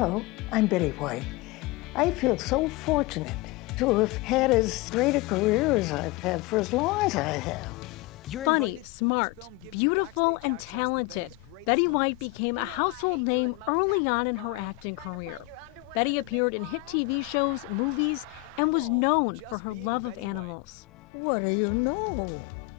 Hello, I'm Betty White. I feel so fortunate to have had as great a career as I've had for as long as I have. Funny, smart, beautiful, and talented, Betty White became a household name early on in her acting career. Betty appeared in hit TV shows, movies, and was known for her love of animals. What do you know?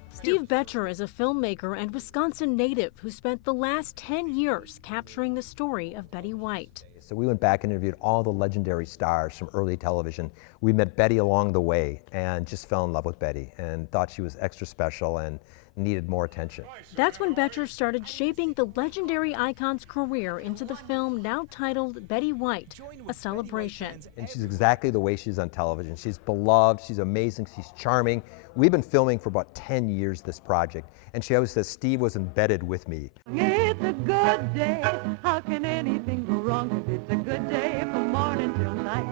Steve Betcher is a filmmaker and Wisconsin native who spent the last 10 years capturing the story of Betty White. So we went back and interviewed all the legendary stars from early television. We met Betty along the way and just fell in love with Betty and thought she was extra special and needed more attention. That's when Betcher started shaping the legendary icon's career into the film now titled Betty White, A Celebration. And she's exactly the way she's on television. She's beloved, she's amazing, she's charming. We've been filming for about 10 years this project, and she always says Steve was embedded with me. It's a good day, how can anything go wrong? It's a good day from morning till night.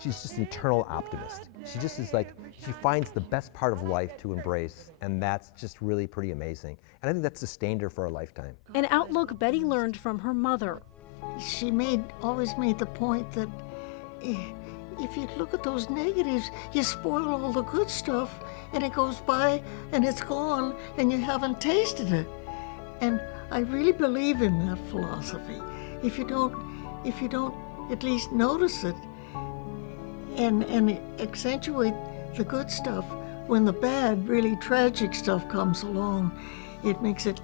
She's just an eternal optimist. She just is like, she finds the best part of life to embrace, and that's just really pretty amazing. And I think that's sustained her for a lifetime. An outlook Betty learned from her mother. She always made the point that if you look at those negatives, you spoil all the good stuff, and it goes by and it's gone and you haven't tasted it. And I really believe in that philosophy. If you don't at least notice it and accentuate the good stuff, when the bad, really tragic stuff comes along, it makes it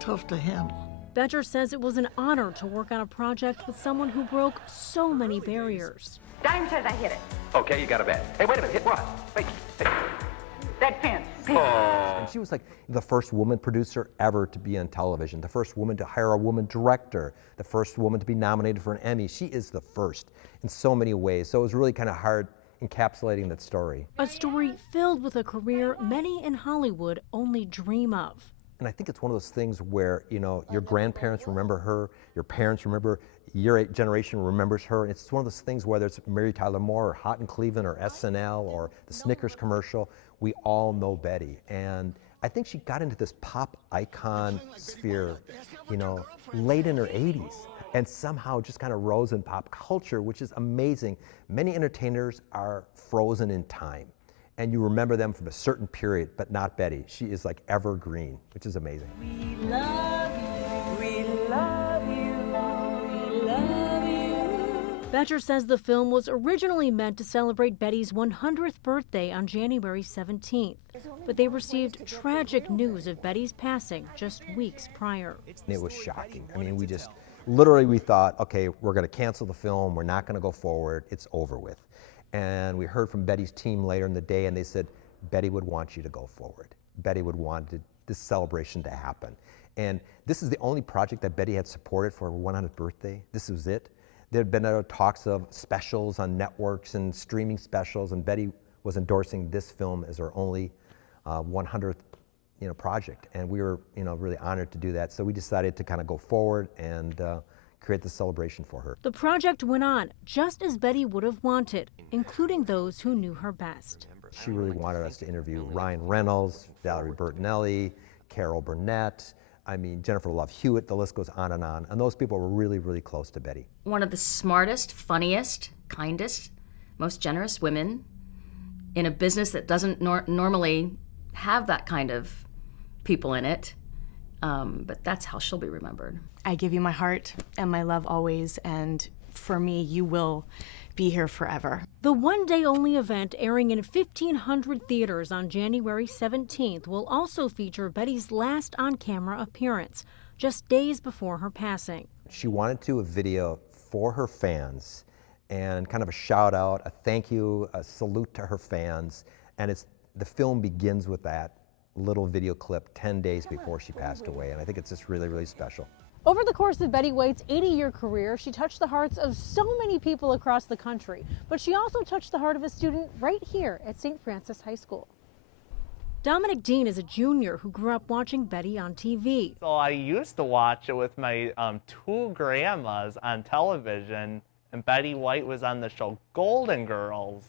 tough to handle. Betcher says it was an honor to work on a project with someone who broke so many barriers. Dime says I hit it. Okay, you got a bet. Hey, wait a minute. Hit what? Wait. Hey. That fence. Oh. And she was like the first woman producer ever to be on television, the first woman to hire a woman director, the first woman to be nominated for an Emmy. She is the first in so many ways. So it was really kind of hard encapsulating that story. A story filled with a career many in Hollywood only dream of. And I think it's one of those things where, you know, your grandparents remember her, your parents remember, your generation remembers her. It's one of those things, whether it's Mary Tyler Moore or Hot in Cleveland or SNL or the Snickers commercial, we all know Betty. And I think she got into this pop icon sphere, you know, late in her 80s, and somehow just kind of rose in pop culture, which is amazing. Many entertainers are frozen in time, and you remember them from a certain period, but not Betty. She is like evergreen, which is amazing. We love you, we love you, we love you. Betcher says the film was originally meant to celebrate Betty's 100th birthday on January 17th, but they received tragic news of Betty's passing just weeks prior. It was shocking. I mean, we thought, okay, we're gonna cancel the film, we're not gonna go forward, it's over with. And we heard from Betty's team later in the day, and they said, Betty would want you to go forward. Betty would want this celebration to happen. And this is the only project that Betty had supported for her 100th birthday. This was it. There had been other talks of specials on networks and streaming specials, and Betty was endorsing this film as her only 100th project. And we were really honored to do that. So we decided to kind of go forward and create the celebration for her. The project went on just as Betty would have wanted, including those who knew her best. She really wanted us to interview Ryan Reynolds, Valerie Bertinelli, Carol Burnett, Jennifer Love Hewitt, the list goes on. And those people were really, really close to Betty. One of the smartest, funniest, kindest, most generous women in a business that doesn't normally have that kind of people in it. But that's how she'll be remembered. I give you my heart and my love always, and for me, you will be here forever. The one-day-only event airing in 1,500 theaters on January 17th will also feature Betty's last on-camera appearance, just days before her passing. She wanted to do a video for her fans and kind of a shout-out, a thank you, a salute to her fans, and the film begins with that little video clip 10 days before she passed away, and I think it's just really, really special. Over the course of Betty White's 80-year career, she touched the hearts of so many people across the country, but she also touched the heart of a student right here at St. Francis High School. Dominic Dean is a junior who grew up watching Betty on TV. So I used to watch it with my two grandmas on television, and Betty White was on the show Golden Girls.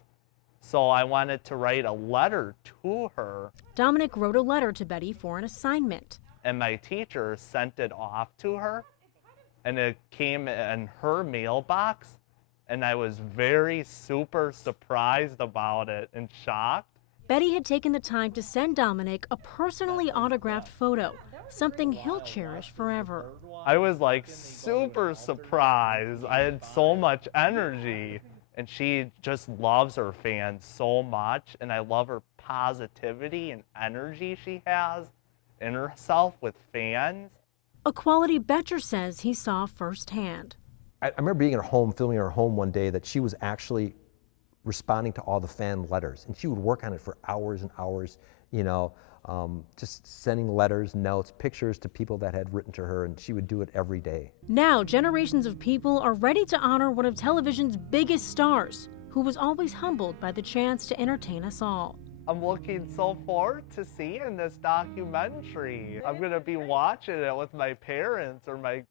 So I wanted to write a letter to her. Dominic wrote a letter to Betty for an assignment. And my teacher sent it off to her. and it came in her mailbox, and I was very super surprised about it and shocked. Betty had taken the time to send Dominic a personally autographed photo, something he'll cherish forever. I was like super surprised. I had so much energy, and she just loves her fans so much, and I love her positivity and energy she has in herself with fans. A quality Betcher says he saw firsthand. I remember being at her home, filming her home one day, that she was actually responding to all the fan letters, and she would work on it for hours and hours, you know, just sending letters, notes, pictures to people that had written to her, and she would do it every day. Now, generations of people are ready to honor one of television's biggest stars, who was always humbled by the chance to entertain us all. I'm looking so forward to seeing this documentary. I'm going to be watching it with my parents or my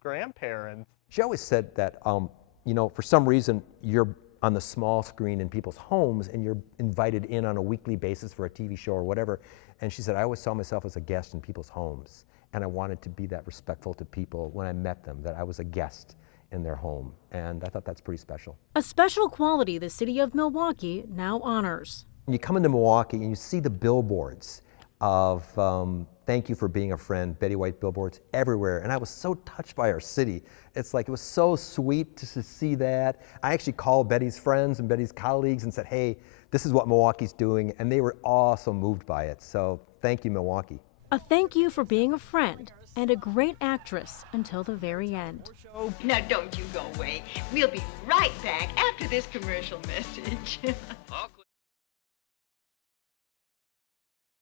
grandparents. She always said that, you know, for some reason, you're on the small screen in people's homes and you're invited in on a weekly basis for a TV show or whatever. And she said, I always saw myself as a guest in people's homes. And I wanted to be that respectful to people when I met them, that I was a guest in their home. And I thought that's pretty special. A special quality the city of Milwaukee now honors. When you come into Milwaukee and you see the billboards of thank you for being a friend, Betty White billboards everywhere. And I was so touched by our city. It's like, it was so sweet to see that. I actually called Betty's friends and Betty's colleagues and said, hey, this is what Milwaukee's doing. And they were all so moved by it. So thank you, Milwaukee. A thank you for being a friend and a great actress until the very end. Now don't you go away. We'll be right back after this commercial message.